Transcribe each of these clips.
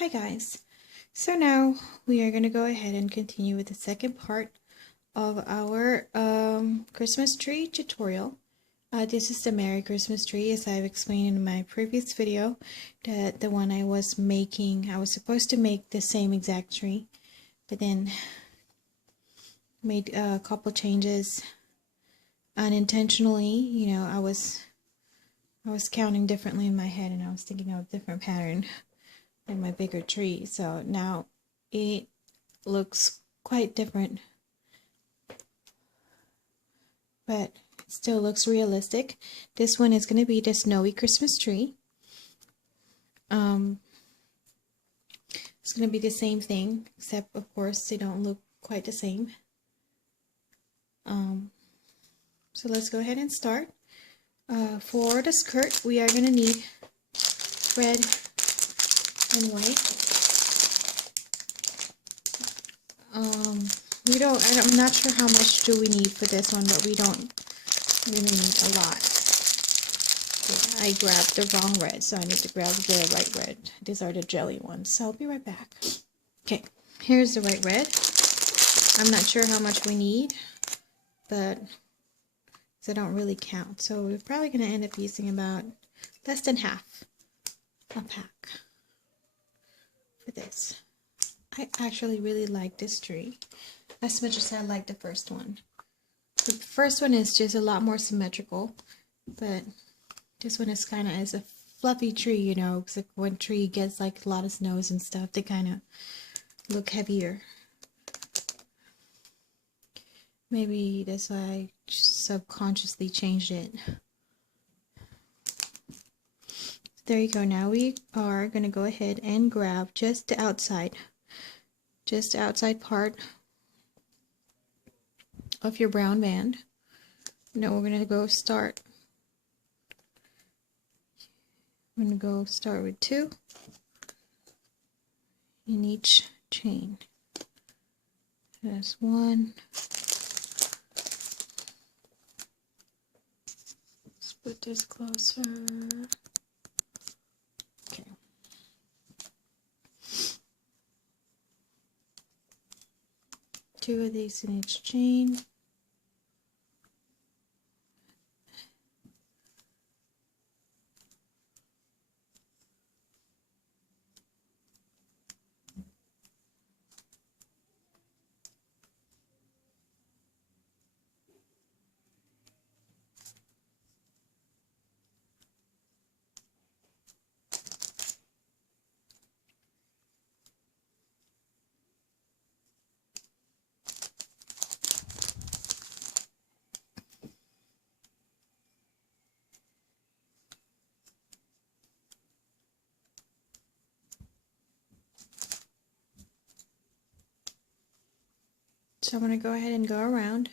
Hi guys, so now we are going to go ahead and continue with the second part of our Christmas tree tutorial. This is the Merry Christmas tree, as I've explained in my previous video, that the one I was making, I was supposed to make the same exact tree, but then made a couple changes unintentionally. I was counting differently in my head, and I was thinking of a different pattern in my bigger tree, so now it looks quite different, but it still looks realistic. This one is going to be the Snowy Christmas tree. It's going to be the same thing, except of course they don't look quite the same. So let's go ahead and start. For the skirt, we are going to need red and white. I'm not sure how much do we need for this one, but we don't really need a lot. Yeah, I grabbed the wrong red, so I need to grab the right red. These are the jelly ones, so I'll be right back. Okay, here's the right red. I'm not sure how much we need, but I don't really count, so we're probably going to end up using about less than half a pack for this. I actually really like this tree as much as I like the first one. The first one is just a lot more symmetrical, but this one is kind of as a fluffy tree, because like when a tree gets like a lot of snows and stuff, they kind of look heavier. Maybe that's why I subconsciously changed it. There you go. Now we are going to go ahead and grab just the outside part of your brown band. Now we're going to go start. I'm going to go start with 2 in each chain. That's 1. Let's put this closer. Okay. 2 of these in each chain. So I'm going to go ahead and go around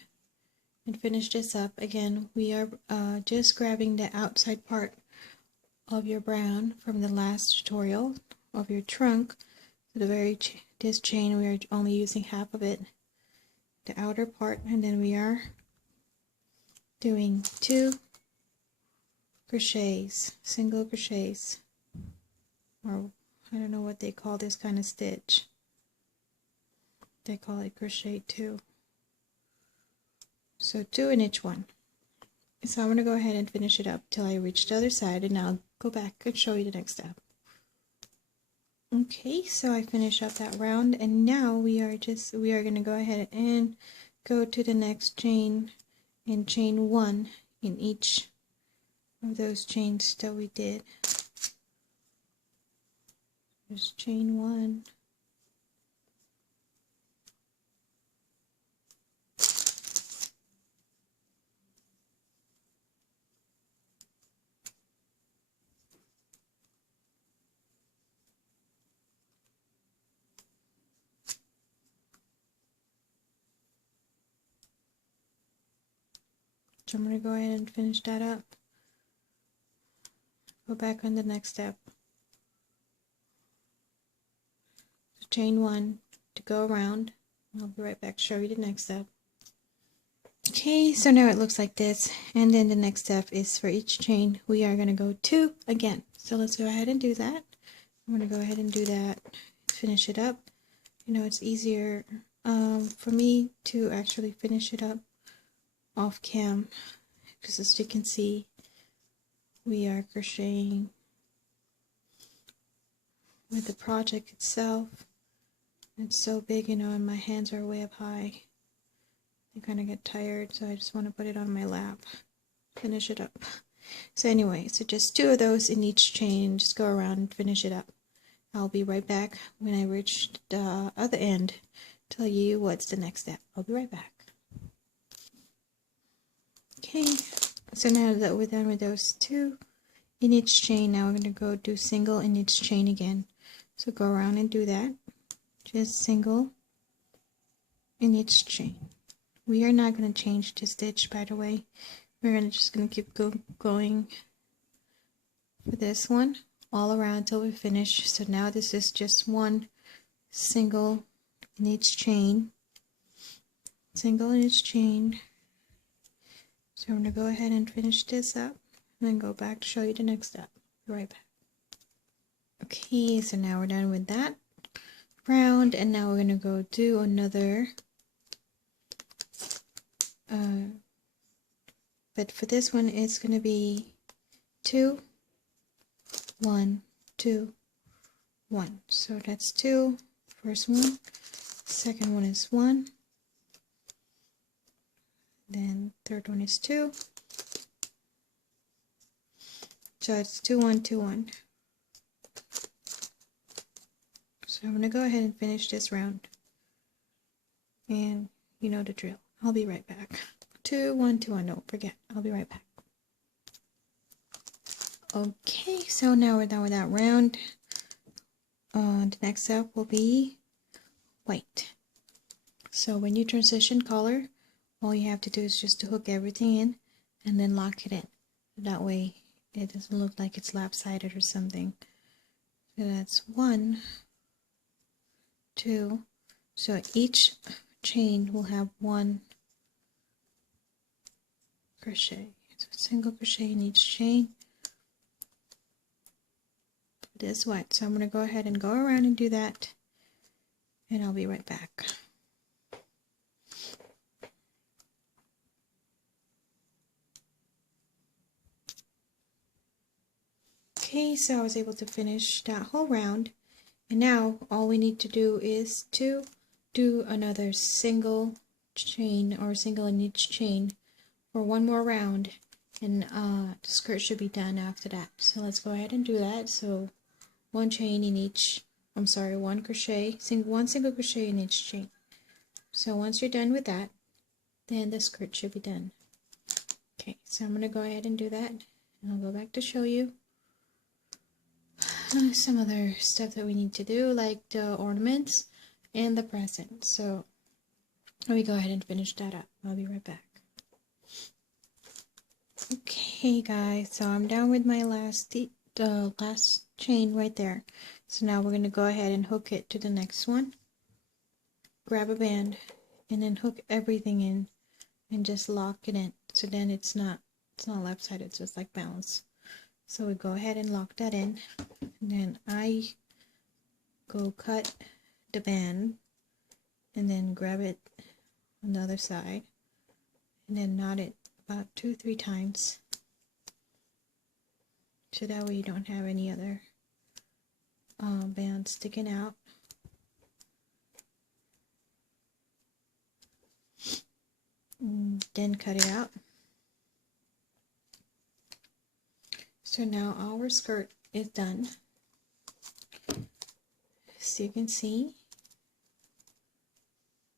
and finish this up. Again, we are just grabbing the outside part of your brown from the last tutorial of your trunk. To the very this chain, we are only using half of it, the outer part, and then we are doing 2 crochets, single crochets, or I don't know what they call this kind of stitch. They call it crochet 2. So 2 in each one. So I'm going to go ahead and finish it up till I reach the other side, and I'll go back and show you the next step. Okay, so I finish up that round, and now we are going to go ahead and go to the next chain and chain 1 in each of those chains that we did. There's chain 1. So I'm going to go ahead and finish that up. Go back on the next step. So chain 1 to go around. I'll be right back to show you the next step. Okay, so now it looks like this, and then the next step is for each chain we are going to go 2 again. So let's go ahead and do that. I'm going to go ahead and do that, finish it up. You know, it's easier for me to actually finish it up off cam, because as you can see, we are crocheting with the project itself. It's so big, you know, and my hands are way up high. I kind of get tired, so I just want to put it on my lap, finish it up. So anyway, so just 2 of those in each chain, just go around and finish it up. I'll be right back when I reach the other end, tell you what's the next step. I'll be right back. Okay, so now that we're done with those 2 in each chain, now we're going to go do single in each chain again. So go around and do that. Just single in each chain. We are not going to change the stitch, by the way. We're just going to keep going for this one all around until we finish. So now this is just 1 single in each chain. Single in each chain. So I'm going to go ahead and finish this up and then go back to show you the next step. Be right back. Okay, so now we're done with that round, and now we're going to go do another but for this one it's going to be 2 1 2 1. So that's 2, first one, second one is 1, then third one is 2. So it's 2 1 2 1. So I'm going to go ahead and finish this round, and you know the drill. I'll be right back. 2 1 2 1. Don't forget, I'll be right back. Okay, so now we're done with that round. The next step will be white. So when you transition color, all you have to do is just to hook everything in and then lock it in. That way it doesn't look like it's lopsided or something. So that's 1 2. So each chain will have 1 crochet. So single crochet in each chain. This white. So I'm going to go ahead and go around and do that, and I'll be right back. Okay, so I was able to finish that whole round, and now all we need to do is to do another single chain or single in each chain for 1 more round, and the skirt should be done after that. So let's go ahead and do that. So 1 chain in each, 1 crochet, 1 single crochet in each chain. So once you're done with that, then the skirt should be done. Okay, so I'm going to go ahead and do that, and I'll go back to show you some other stuff that we need to do, like the ornaments and the present. So let me go ahead and finish that up. I'll be right back. Okay guys, so I'm done with my last chain right there. So now we're going to go ahead and hook it to the next one. Grab a band and then hook everything in and just lock it in. So then it's not lopsided, so it's like balance. So we go ahead and lock that in, and then I go cut the band and then grab it on the other side and then knot it about 2-3 times, so that way you don't have any other band sticking out. And then cut it out. So now our skirt is done. So you can see,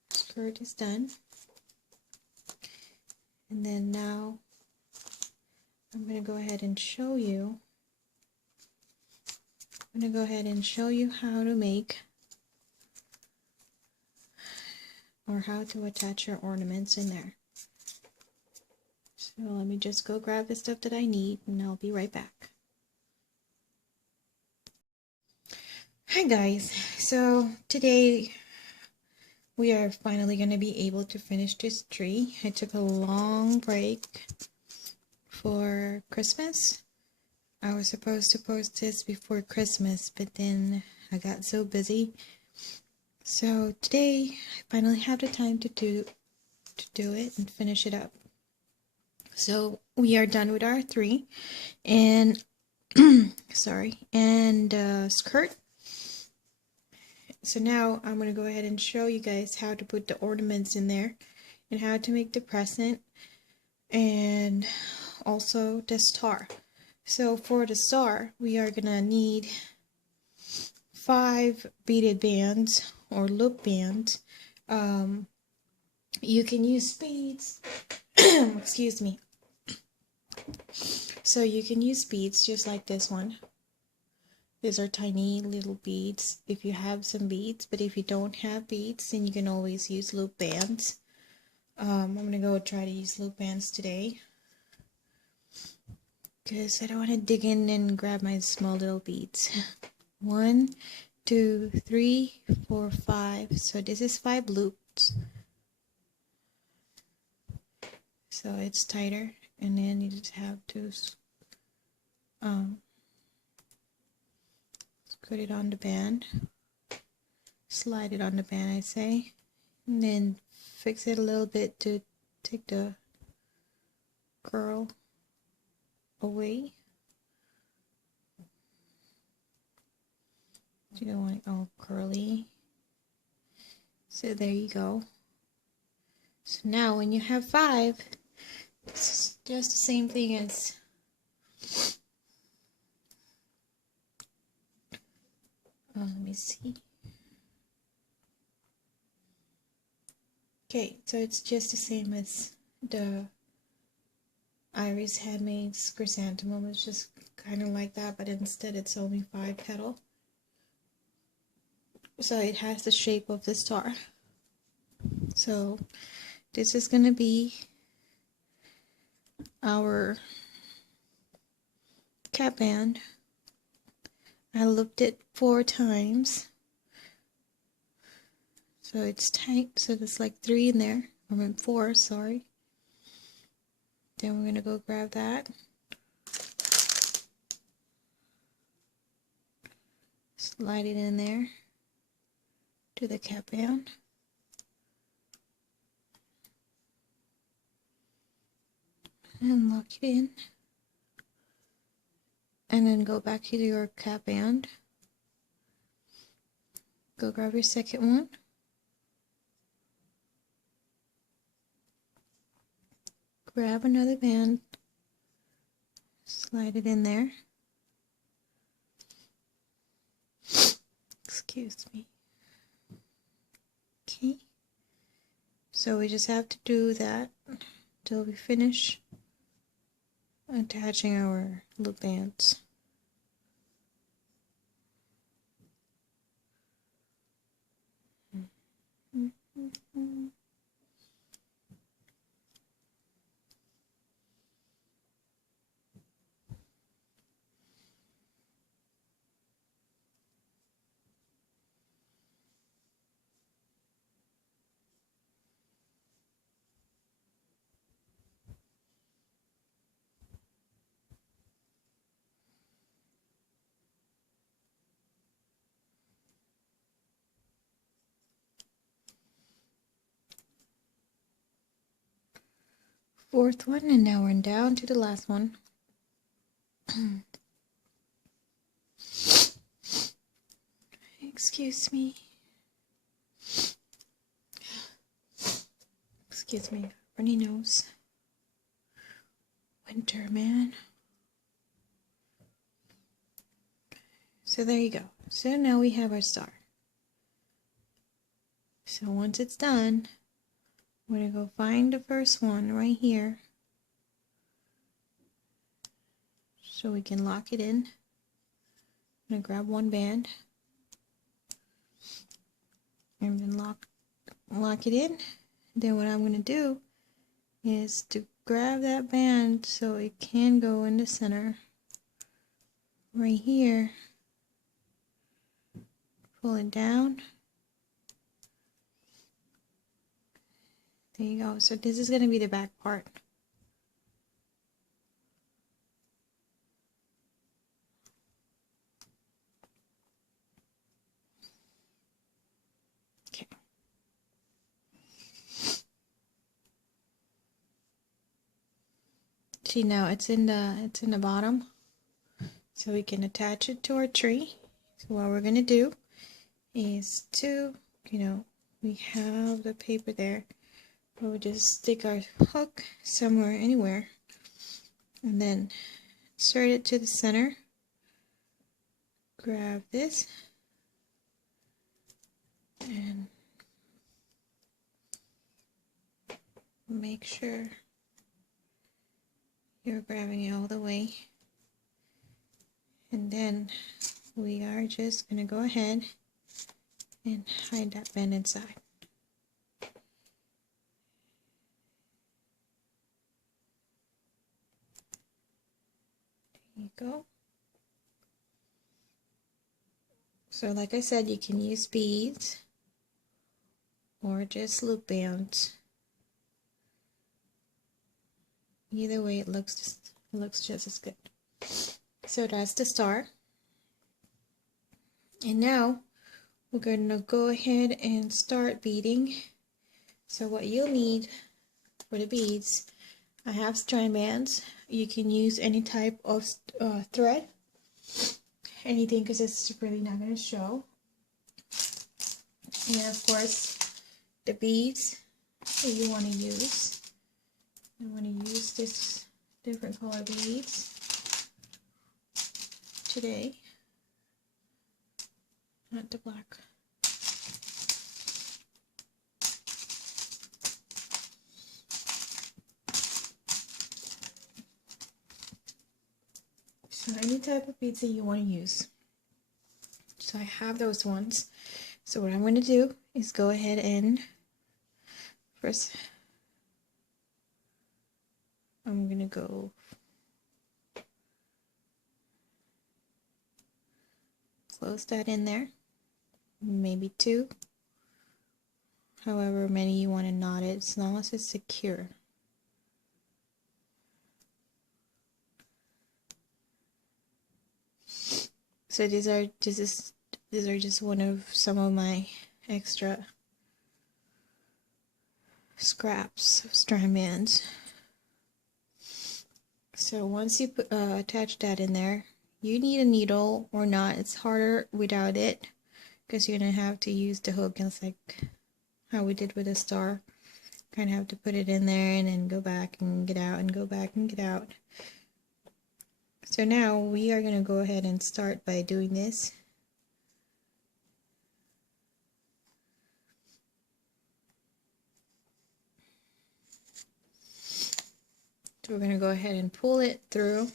skirt is done. And then now I'm going to go ahead and show you. I'm going to go ahead and show you how to make, or how to attach your ornaments in there. So let me just go grab the stuff that I need, and I'll be right back. Hi guys, so today we are finally going to be able to finish this tree. I took a long break for Christmas, I was supposed to post this before Christmas, but then I got so busy. So today I finally have the time to do it and finish it up. So we are done with our 3 and sorry, and skirt. So now I'm going to go ahead and show you guys how to put the ornaments in there and how to make the present and also the star. So for the star, we are going to need 5 beaded bands or loop bands. You can use beads, excuse me. So you can use beads just like this one. These are tiny little beads if you have some beads, but if you don't have beads, then you can always use loop bands. I'm going to go try to use loop bands today because I don't want to dig in and grab my small little beads. 1, 2, 3, 4, 5. So this is 5 loops. So it's tighter, and then you just have to put it on the band, slide it on the band, I say, and then fix it a little bit to take the curl away. You don't want it all curly. So there you go. So now when you have 5, it's just the same thing as let me see. Okay, so it's just the same as the Iris Handmade chrysanthemum. It's just kind of like that, but instead it's only 5 petals. So it has the shape of the star. So this is going to be our cap band. I looped it 4 times. So it's tight, so there's like 3 in there. I mean 4, sorry. Then we're going to go grab that. Slide it in there to the cap band. And lock it in. And then go back to your cap band. Go grab your second one. Grab another band. Slide it in there. Excuse me. Okay. So we just have to do that till we finish attaching our loop bands. Fourth one, and now we're down to the last one. Excuse me. Excuse me, runny nose. Winter, man. So there you go. So now we have our star. So once it's done, we're going to go find the first one right here. So we can lock it in. I'm going to grab one band. And then lock it in. Then what I'm going to do is to grab that band so it can go in the center. Right here. Pull it down. There you go. So this is going to be the back part. See, now it's in the bottom, so we can attach it to our tree. So what we're gonna do is to, we have the paper there. We'll just stick our hook somewhere, anywhere, and then insert it to the center. Grab this and make sure you're grabbing it all the way. And then we are just going to go ahead and hide that bend inside. There you go. So like I said, you can use beads or just loop bands. Either way, it looks just as good. So that's the star. And now we're going to go ahead and start beading. So what you'll need for the beads, I have strand bands. You can use any type of thread, anything, because it's really not going to show. And of course, the beads that you want to use. I want to use this different color beads today, not the black. So any type of beads that you want to use. So I have those ones. So what I'm going to do is go ahead and first I'm going to go close that in there, maybe 2, however many you want to knot it, as long as it's secure. So these are just one of some of my extra scraps of strand bands. So once you attach that in there, you need a needle or not. It's harder without it because you're gonna have to use the hook. And it's like how we did with the star. Kind of have to put it in there and then go back and get out and go back and get out. So now we are gonna go ahead and start by doing this. So we're going to go ahead and pull it through.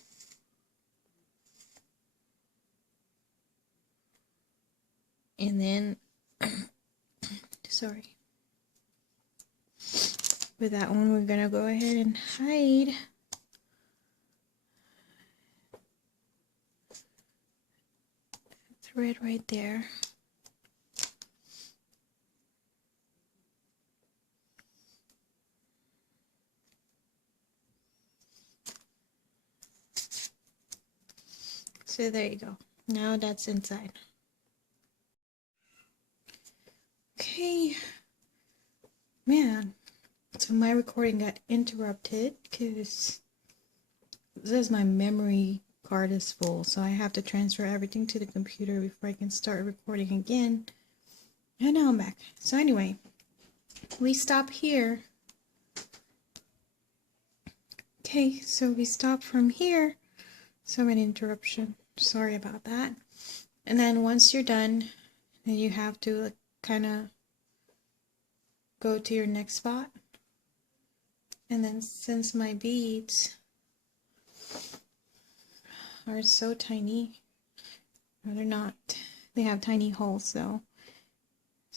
And then, sorry. With that one, we're going to go ahead and hide thread right there. So there you go. Now that's inside. Okay. Man, so my recording got interrupted because my memory card is full, so I have to transfer everything to the computer before I can start recording again. And now I'm back. So anyway, we stop here. Okay, so we stop from here. So an interruption. Sorry about that. And then once you're done, then you have to kind of go to your next spot. And then since my beads are so tiny, or they're not, they have tiny holes, so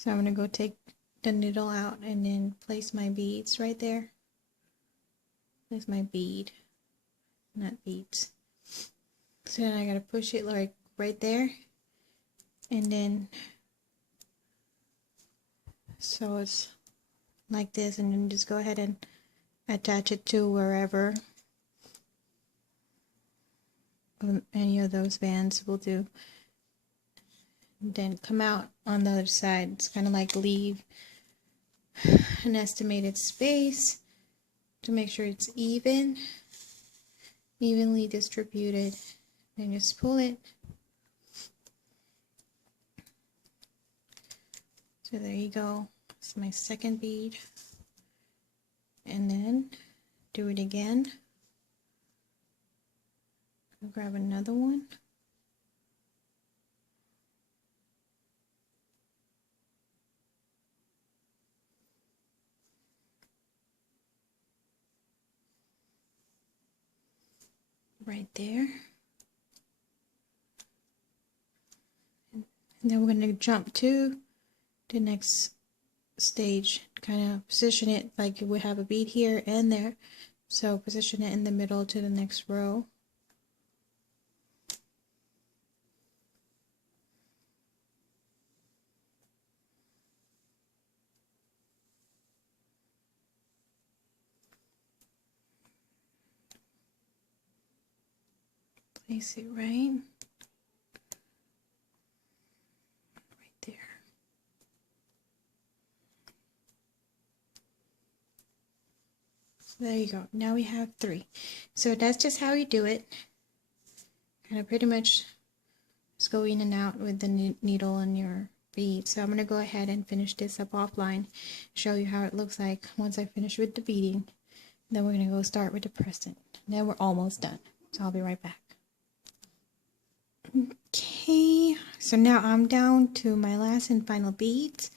I'm going to go take the needle out and then place my beads right there. Place my bead, not beads. So then I got to push it like right there, and then so it's like this, and then just go ahead and attach it to wherever any of those bands will do. And then come out on the other side. It's kind of like leave an estimated space to make sure it's even. evenly distributed. And just pull it. So there you go. It's my second bead. And then do it again. Grab another one. Right there. And then we're going to jump to the next stage. Kind of position it like we have a bead here and there. So position it in the middle to the next row. Place it right there. So there you go. Now we have 3. So that's just how you do it. Kind of pretty much just go in and out with the needle and your bead. So I'm going to go ahead and finish this up offline, show you how it looks like once I finish with the beading. Then we're going to go start with the pressing. Then we're almost done. So I'll be right back. Okay, so now I'm down to my last and final beads.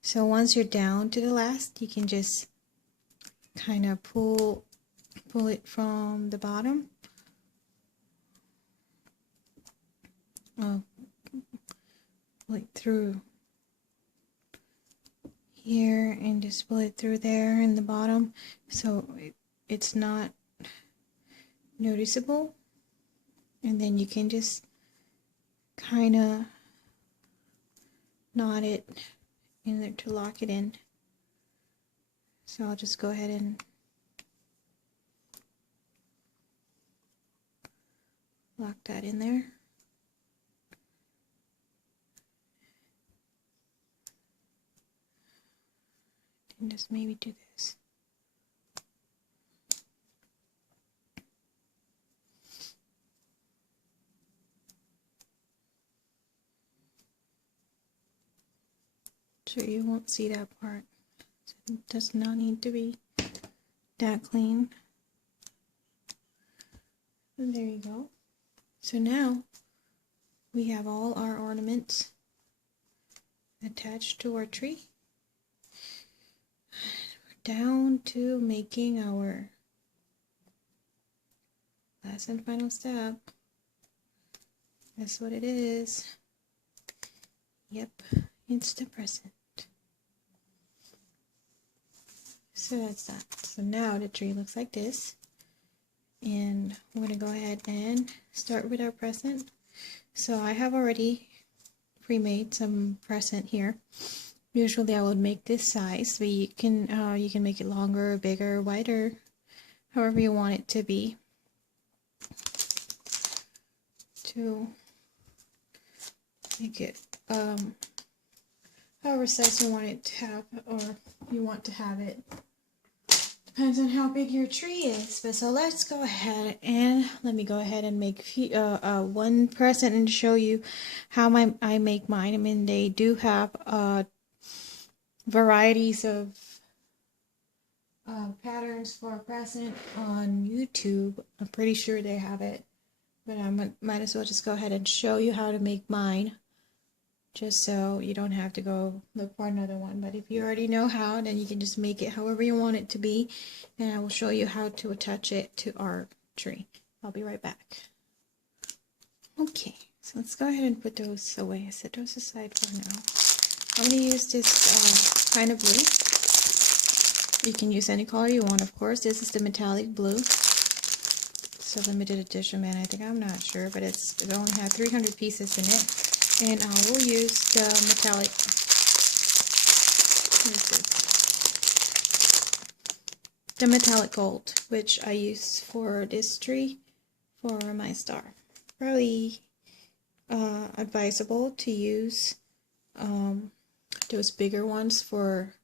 So once you're down to the last, you can just kind of pull it from the bottom. Pull it through here and just pull it through there in the bottom, so it's not noticeable. And then you can just kind of knot it in there to lock it in. So I'll just go ahead and lock that in there. And just maybe do this. So you won't see that part. It does not need to be that clean. And there you go. So now we have all our ornaments attached to our tree. We're down to making our last and final step. That's what it is. Yep, it's the present. So that's that. So now the tree looks like this. And we're going to go ahead and start with our present. So I have already pre-made some present here. Usually I would make this size, but you can make it longer, bigger, wider, however you want it to be. To make it however size you want it to have, or you want to have it. Depends on how big your tree is. But so let's go ahead and let me go ahead and make one present and show you how I make mine. I mean, they do have varieties of patterns for a present on YouTube. I'm pretty sure they have it, but I might as well just go ahead and show you how to make mine, just so you don't have to go look for another one. But if you already know how, then you can just make it however you want it to be, and I will show you how to attach it to our tree. I'll be right back. Okay, so let's go ahead and put those away. I set those aside for now. I'm going to use this kind of blue. You can use any color you want, of course. This is the metallic blue. It's a limited edition, man. I think, I'm not sure, but it only had 300 pieces in it. And I will use the metallic, what is this? The metallic gold, which I use for this tree, for my star. Probably advisable to use those bigger ones for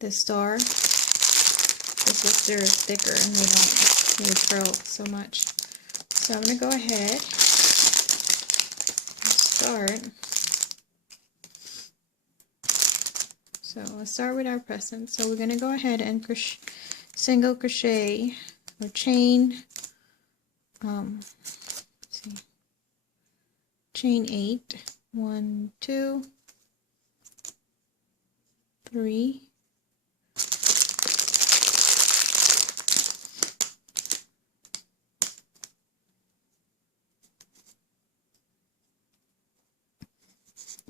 the star, just because they're thicker and they don't really curl so much. So I'm going to go ahead and start. So let's start with our present. So we're going to go ahead and single crochet or chain, let's see, chain 8, 1, 2, 3,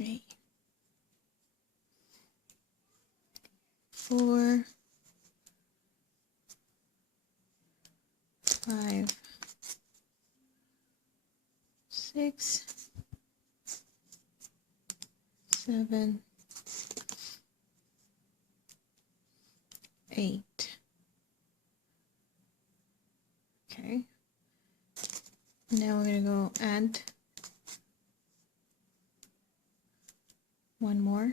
8, 4, 5, 6, 7, 8. Okay. Now we're going to go add one more.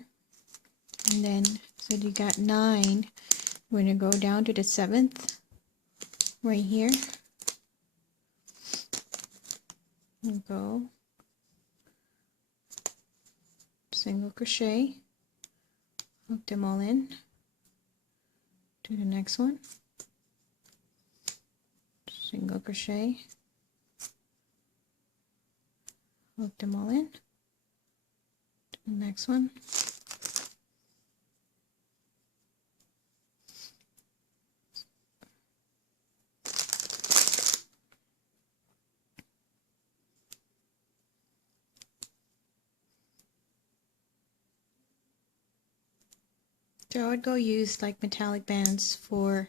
And then, so you got 9. We're going to go down to the 7th right here. And go single crochet, hook them all in, do the next one, single crochet, hook them all in, do the next one, so I would go use like metallic bands for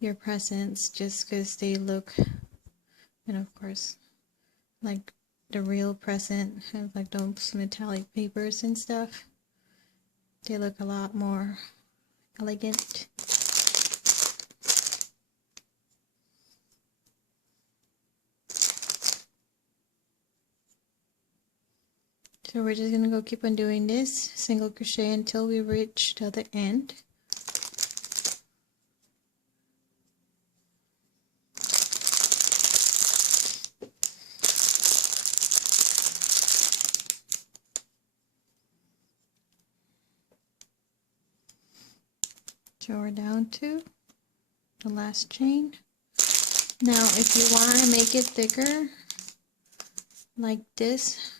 your presents just because they look, and of course like the real present have like those metallic papers and stuff, they look a lot more elegant. So we're just going to go keep on doing this single crochet until we reach the other end. So we're down to the last chain. Now if you want to make it thicker like this,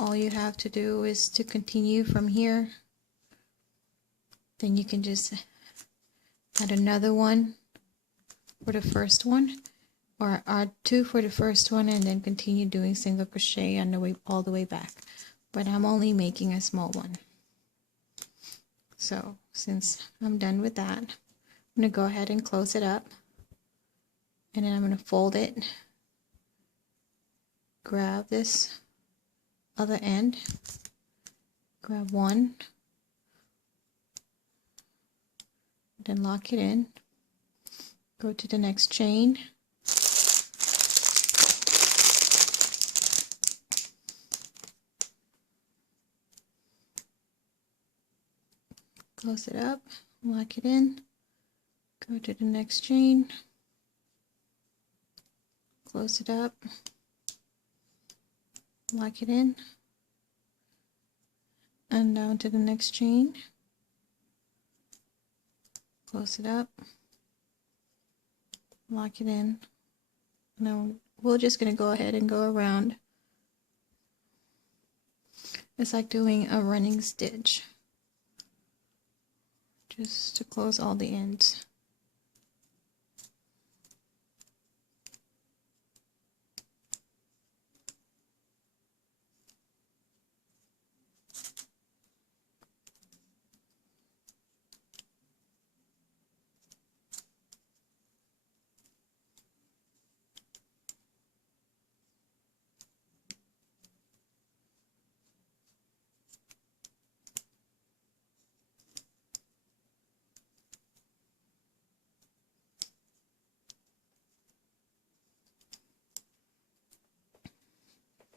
all you have to do is to continue from here. Then you can just add another one for the first one, or add 2 for the first one, and then continue doing single crochet on the way all the way back. But I'm only making a small one. So since I'm done with that, I'm going to go ahead and close it up, and then I'm going to fold it, grab this other end, grab one, then lock it in, go to the next chain, close it up, lock it in, go to the next chain, close it up, lock it in, and down to the next chain, close it up, lock it in. Now we're just going to go ahead and go around. It's like doing a running stitch, just to close all the ends.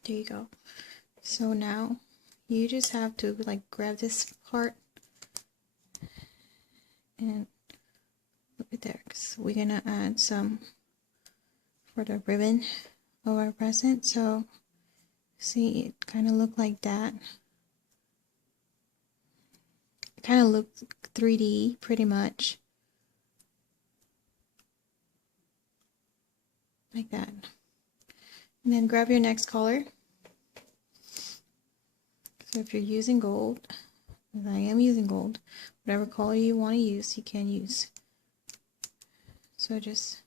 There you go. So now you just have to like grab this part and So we're gonna add some for the ribbon of our present. So see, it kind of looked like that. It kind of looked 3D pretty much. Like that. And then grab your next color. So if you're using gold, as I am using gold, whatever color you want to use, you can use. So just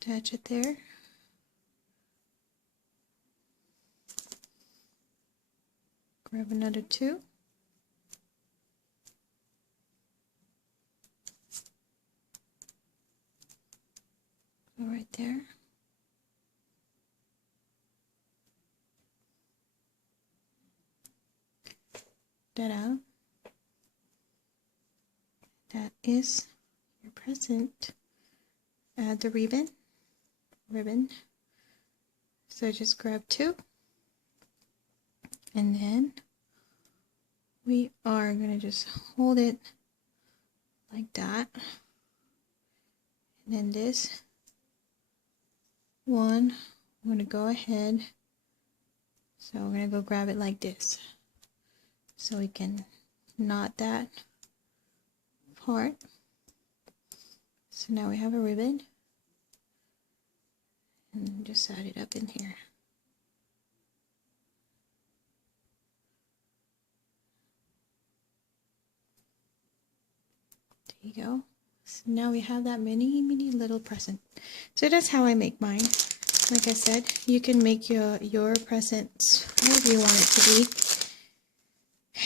attach it there. Grab another two. Go right there. That out. That is your present. Add the ribbon. So just grab two. And then we are going to just hold it like that. And then this one, I'm going to go ahead. So we're going to go grab it like this. So we can knot that part. So now we have a ribbon. And just add it up in here. There you go. So now we have that mini little present. So that's how I make mine. Like I said, you can make your presents however you want it to be.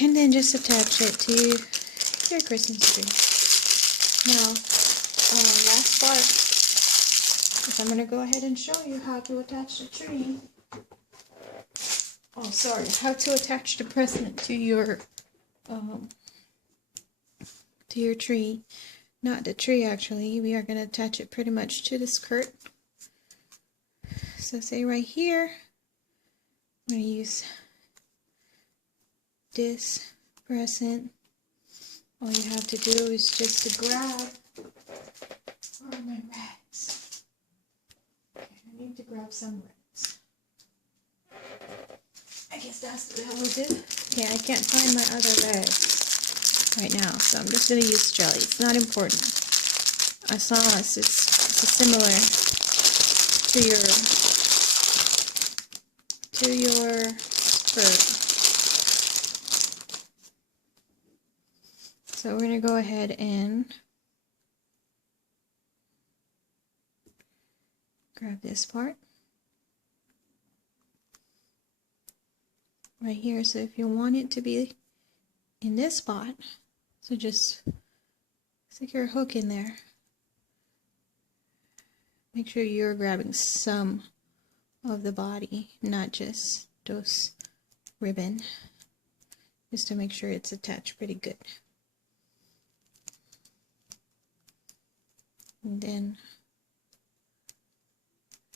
And then just attach it to your Christmas tree. Now, last part is I'm going to go ahead and show you how to attach the tree. Oh, sorry, how to attach the present to your tree. Not the tree, actually. We are going to attach it pretty much to the skirt. So say right here, I'm going to use this present. All you have to do is just to grab where are my reds? Okay, I need to grab some reds. I guess that's what I will do. Okay, I can't find my other reds right now, so I'm just going to use jelly. It's not important. As long as it's similar to your skirt. So we're going to go ahead and grab this part right here. So if you want it to be in this spot, so just stick your hook in there. Make sure you're grabbing some of the body, not just those ribbon, just to make sure it's attached pretty good. And then,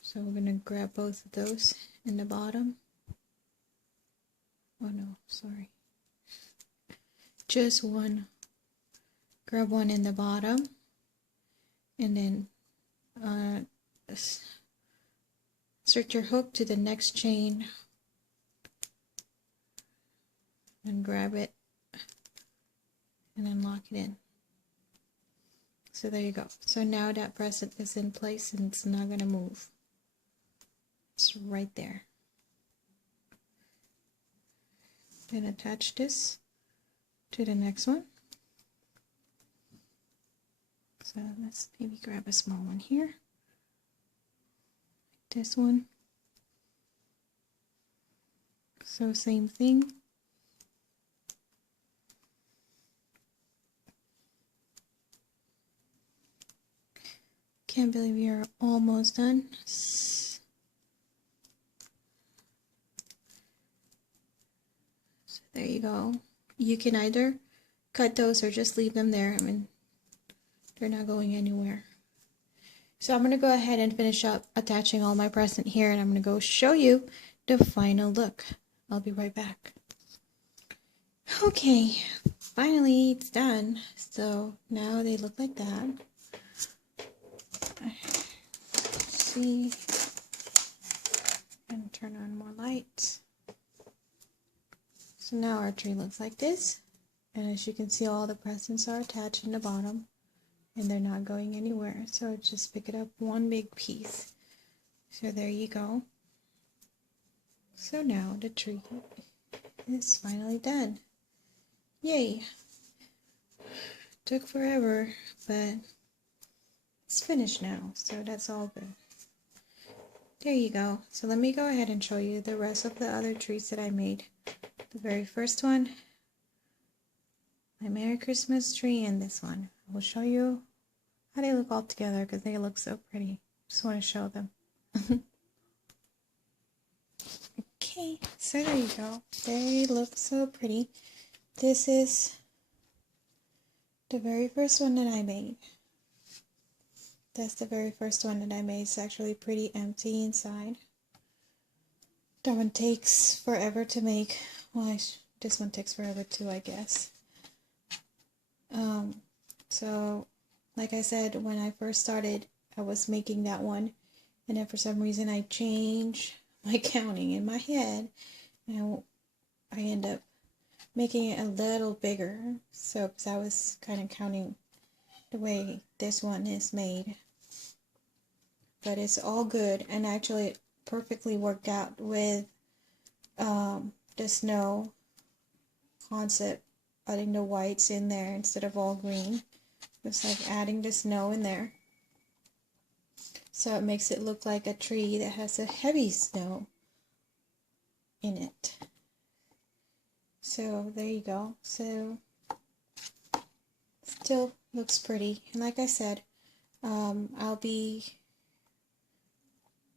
so we're going to grab both of those in the bottom. Oh no, sorry. Just one. Grab one in the bottom. And then insert your hook to the next chain. And grab it. And then lock it in. So there you go. So now that present is in place and it's not going to move. It's right there. Then attach this to the next one. So let's maybe grab a small one here. This one. So same thing. Can't believe we are almost done. So there you go. You can either cut those or just leave them there. I mean, they're not going anywhere. So I'm going to go ahead and finish up attaching all my present here, and I'm going to go show you the final look. I'll be right back. Okay, finally it's done. So now they look like that. see, and turn on more light. So now our tree looks like this, and as you can see, all the presents are attached in the bottom, and they're not going anywhere. So just pick it up one big piece. So there you go. So now the tree is finally done. Yay! Took forever, but it's finished now, so that's all good. There you go. So let me go ahead and show you the rest of the other trees that I made. The very first one, my Merry Christmas tree, and this one. I will show you how they look all together because they look so pretty. Just want to show them. Okay, so there you go. They look so pretty. This is the very first one that I made. That's the very first one that I made. It's actually pretty empty inside. That one takes forever to make. Well, this one takes forever too, I guess. So, like I said, when I first started, I was making that one. And then for some reason, I changed my counting in my head. And I end up making it a little bigger. So, because I was kind of counting the way this one is made. But it's all good, and actually it perfectly worked out with the snow concept, adding the whites in there instead of all green. Just like adding the snow in there. So it makes it look like a tree that has a heavy snow in it. So there you go. So still looks pretty. And like I said,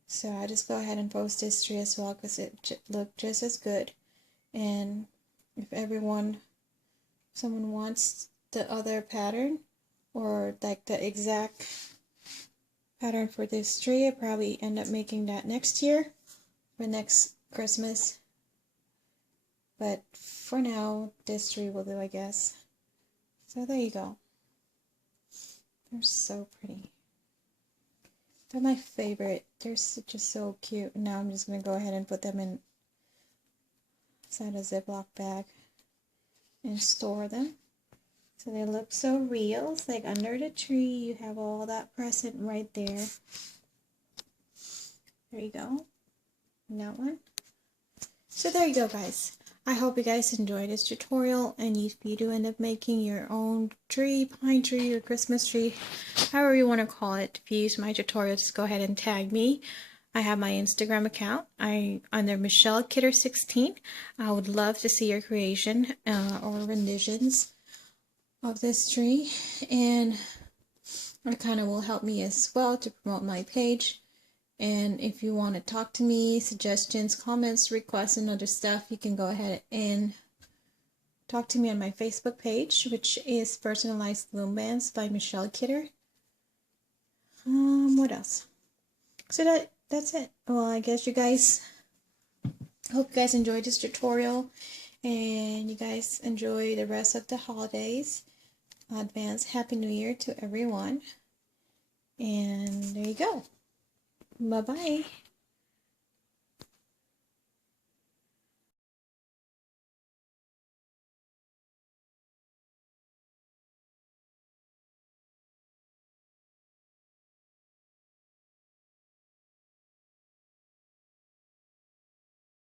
so I just go ahead and post this tree as well because it looked just as good. And if someone wants the other pattern or like the exact pattern for this tree, I probably end up making that next year for next Christmas. But for now, this tree will do, I guess. So there you go. They're so pretty. They're my favorite. They're just so cute. Now I'm just going to go ahead and put them inside a Ziploc bag and store them. So they look so real. It's like under the tree you have all that present right there. There you go. And that one. So there you go, guys. I hope you guys enjoyed this tutorial, and if you do end up making your own tree, pine tree, or Christmas tree, however you want to call it, if you use my tutorial, just go ahead and tag me. I have my Instagram account. Under Michelle Kidder 16. I would love to see your creation or renditions of this tree, and it kind of will help me as well to promote my page. And if you want to talk to me, suggestions, comments, requests, and other stuff, you can go ahead and talk to me on my Facebook page, which is Personalized Loom Bands by Michelle Kidder. What else? So that's it. Well, I guess you guys, hope you guys enjoyed this tutorial, and you guys enjoy the rest of the holidays. Advance Happy New Year to everyone. And there you go. Bye-bye.